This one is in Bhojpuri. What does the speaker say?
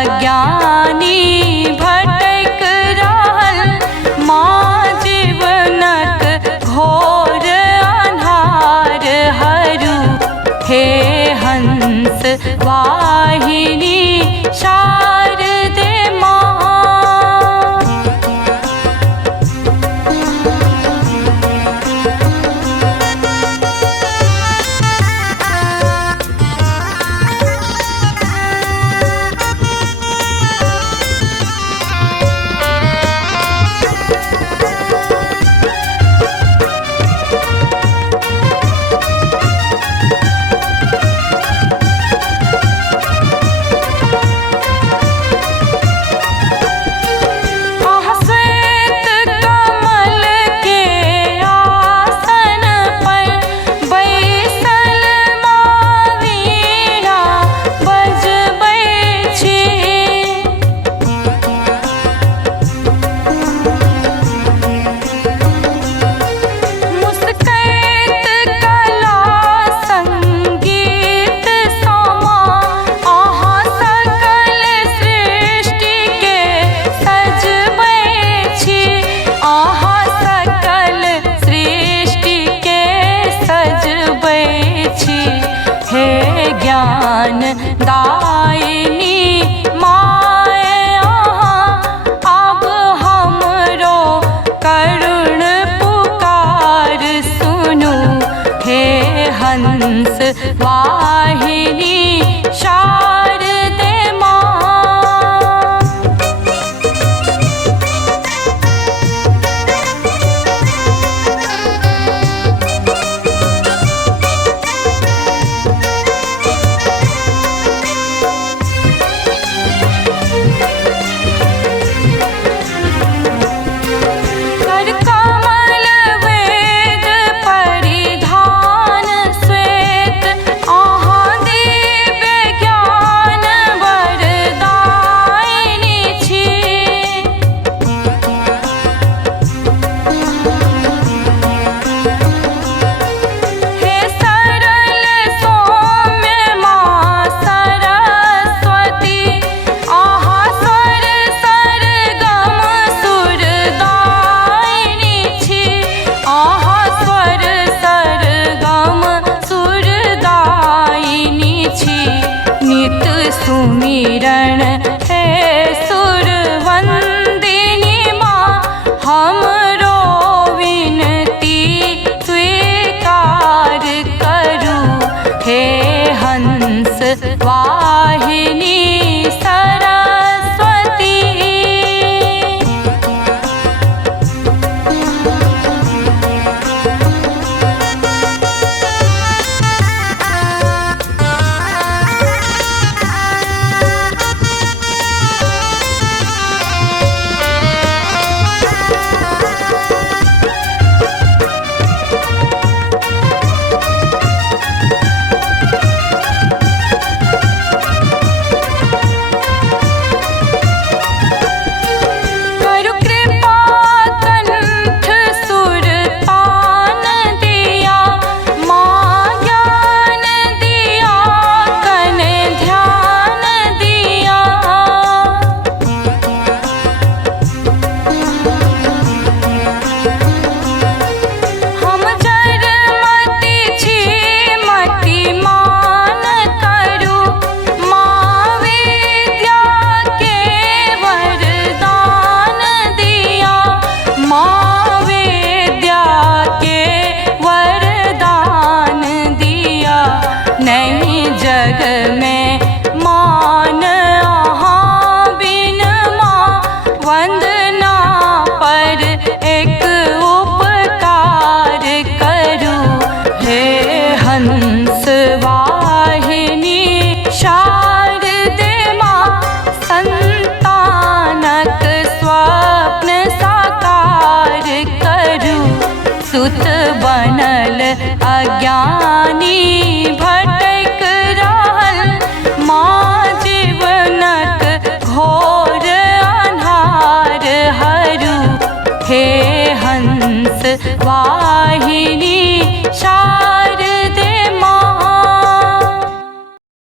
अज्ञानी भटक रहल माँ जीवनक घोर अन्हार हरू। हे हंस वाहिनी शारदे माँ। हे ज्ञान दायिनी माय अब हमरो करुण पुकार सुनु। हे हंस वाहिनी शारदे माँ। सुमिरण हे सुरवंदिनी माँ हमरो विनती स्वीकार करू। हे हंस वाहिनी सरस्वती। जग में मान आहाँ बिन माँ वंदना पर एक उपकार करू। हे हंस वाहिनी शारदे माँ संतानक स्वप्न साकार करू। सुत बनल अज्ञानी भटक रहल माँ जीवनक घोर अन्हार हरू। हे हंस वाहिनी शारदे